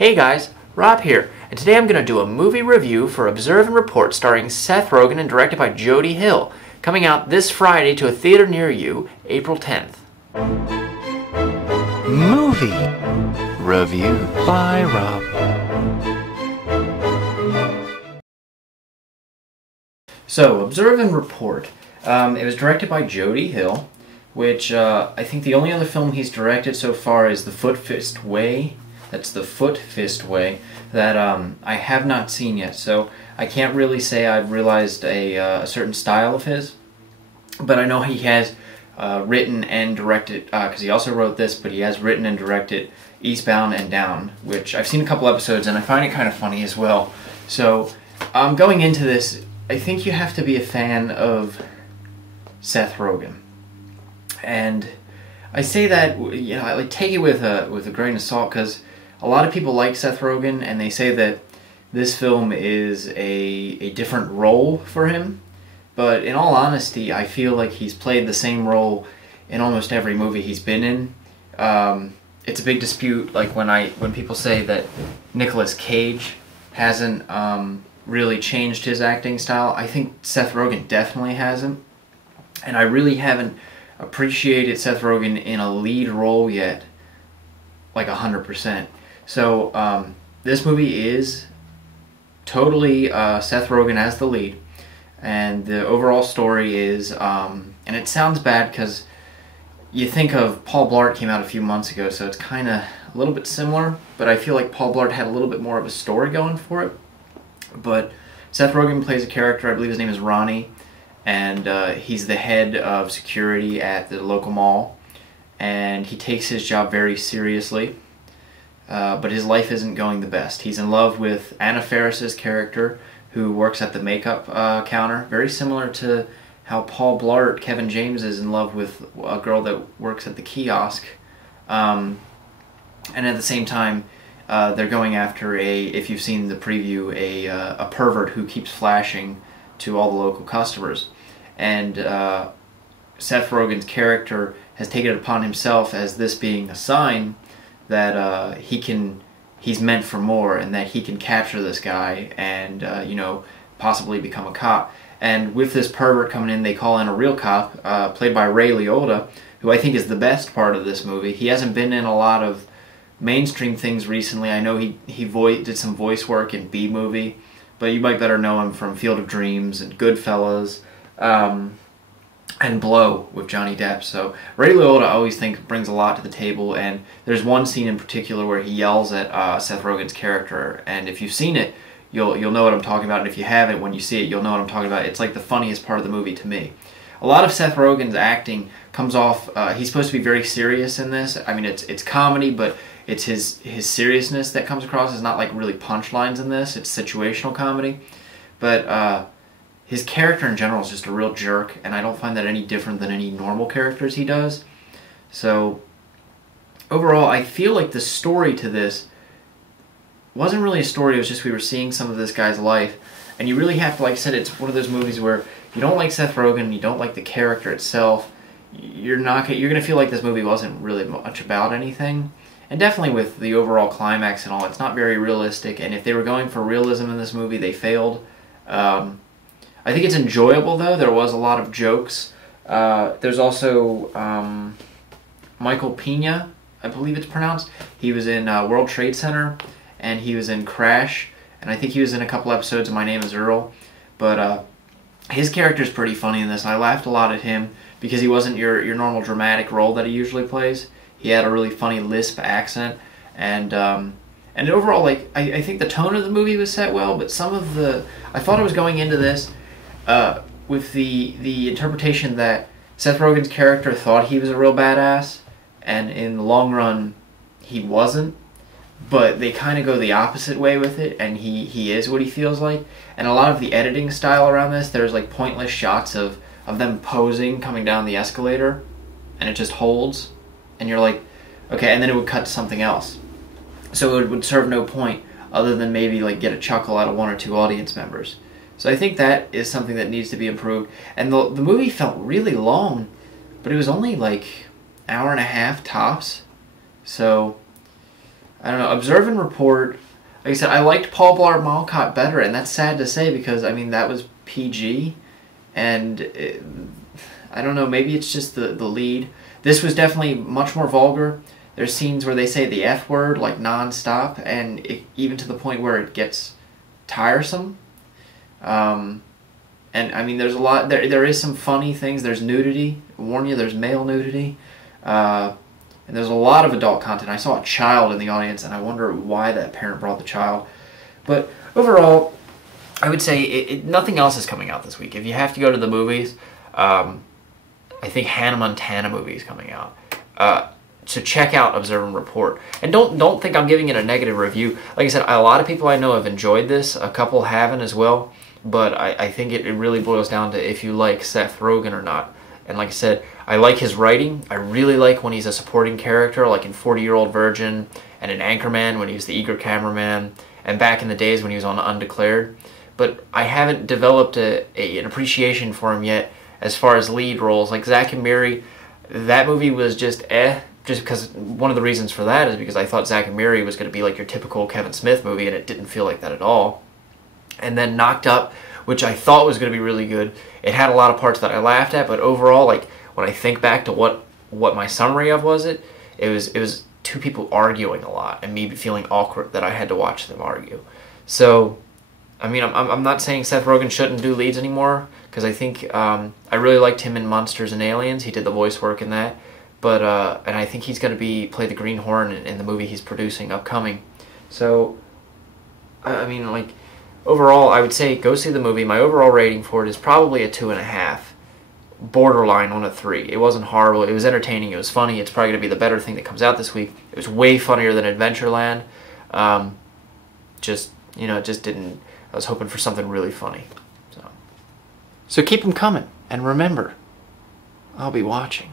Hey guys, Rob here, and today I'm going to do a movie review for Observe and Report starring Seth Rogen and directed by Jody Hill, coming out this Friday to a theater near you, April 10th. Movie Review by Rob. So, Observe and Report. It was directed by Jody Hill, which I think the only other film he's directed so far is The Foot Fist Way. That's The Foot Fist Way that I have not seen yet, so I can't really say I've realized a certain style of his, but I know he has written and directed, because he also wrote this, but he has written and directed Eastbound and Down, which I've seen a couple episodes and I find it kind of funny as well. So going into this, I think you have to be a fan of Seth Rogen, and I say that, you know, I take it with a grain of salt, because a lot of people like Seth Rogen and they say that this film is a different role for him, but in all honesty, I feel like he's played the same role in almost every movie he's been in. It's a big dispute, like when people say that Nicolas Cage hasn't really changed his acting style. I think Seth Rogen definitely hasn't, and I really haven't appreciated Seth Rogen in a lead role yet, like 100%. So this movie is totally Seth Rogen as the lead, and the overall story is, and it sounds bad because you think of Paul Blart came out a few months ago, so it's kind of a little bit similar, but I feel like Paul Blart had a little bit more of a story going for it. But Seth Rogen plays a character, I believe his name is Ronnie, and he's the head of security at the local mall, and he takes his job very seriously, but his life isn't going the best. He's in love with Anna Faris's character, who works at the makeup counter, very similar to how Paul Blart, Kevin James, is in love with a girl that works at the kiosk, and at the same time, they're going after if you've seen the preview, a pervert who keeps flashing to all the local customers. And Seth Rogen's character has taken it upon himself as this being a sign that he's meant for more, and that he can capture this guy and possibly become a cop. And with this pervert coming in, they call in a real cop, played by Ray Liotta, who I think is the best part of this movie. He hasn't been in a lot of mainstream things recently. I know he did some voice work in B-Movie, but you might better know him from Field of Dreams and Goodfellas, and Blow with Johnny Depp. So Ray Liotta, I always think, brings a lot to the table, and there's one scene in particular where he yells at Seth Rogen's character, and if you've seen it, you'll know what I'm talking about, and if you haven't, when you see it, you'll know what I'm talking about. It's like the funniest part of the movie to me. A lot of Seth Rogen's acting comes off, he's supposed to be very serious in this. I mean, it's comedy, but it's his seriousness that comes across. It's not like really punchlines in this, it's situational comedy. But his character in general is just a real jerk, and I don't find that any different than any normal characters he does. So overall, I feel like the story to this wasn't really a story, it was just we were seeing some of this guy's life. And you really have to, like I said, it's one of those movies where you don't like Seth Rogen, you don't like the character itself, you're going to feel like this movie wasn't really much about anything. And definitely with the overall climax and all, it's not very realistic, and if they were going for realism in this movie, they failed. I think it's enjoyable, though. There was a lot of jokes. There's also Michael Peña, I believe it's pronounced. He was in World Trade Center, and he was in Crash, and I think he was in a couple episodes of My Name is Earl. But his character's pretty funny in this, and I laughed a lot at him because he wasn't your normal dramatic role that he usually plays. He had a really funny lisp accent, and overall, like I think the tone of the movie was set well, but I thought I was going into this with the interpretation that Seth Rogen's character thought he was a real badass, and in the long run, he wasn't. But they kind of go the opposite way with it, and he is what he feels like. And a lot of the editing style around this, there's like pointless shots of them posing coming down the escalator, and it just holds, and you're like, okay, and then it would cut to something else. So it would serve no point other than maybe like get a chuckle out of one or two audience members. So I think that is something that needs to be improved. And the movie felt really long, but it was only like an hour and a half tops. So I don't know. Observe and Report. Like I said, I liked Paul Blart Mall Cop better, and that's sad to say because I mean that was PG, and I don't know. Maybe it's just the lead. This was definitely much more vulgar. There's scenes where they say the F word like nonstop, and even to the point where it gets tiresome. And I mean, there's a lot. There is some funny things. There's nudity. I warn you, there's male nudity. And there's a lot of adult content. I saw a child in the audience, and I wonder why that parent brought the child. But overall, I would say nothing else is coming out this week. If you have to go to the movies, I think Hannah Montana movie is coming out. So check out Observe and Report. And don't think I'm giving it a negative review. Like I said, a lot of people I know have enjoyed this. A couple haven't as well. But I think it really boils down to if you like Seth Rogen or not. And like I said, I like his writing. I really like when he's a supporting character, like in 40-Year-Old Virgin and in Anchorman when he was the eager cameraman, and back in the days when he was on Undeclared. But I haven't developed an appreciation for him yet as far as lead roles. Like Zack and Miri, that movie was just just because one of the reasons for that is because I thought Zack and Miri was going to be like your typical Kevin Smith movie, and it didn't feel like that at all. And then Knocked Up, which I thought was going to be really good. It had a lot of parts that I laughed at, but overall, like when I think back to what my summary of was, it was two people arguing a lot and me feeling awkward that I had to watch them argue. So, I mean, I'm not saying Seth Rogen shouldn't do leads anymore because I think I really liked him in Monsters and Aliens. He did the voice work in that, but and I think he's going to play the Green Horn in the movie he's producing upcoming. So, I mean, like. Overall, I would say go see the movie. My overall rating for it is probably a 2.5. Borderline on a 3. It wasn't horrible. It was entertaining. It was funny. It's probably going to be the better thing that comes out this week. It was way funnier than Adventureland. It just didn't... I was hoping for something really funny. So keep them coming. And remember, I'll be watching.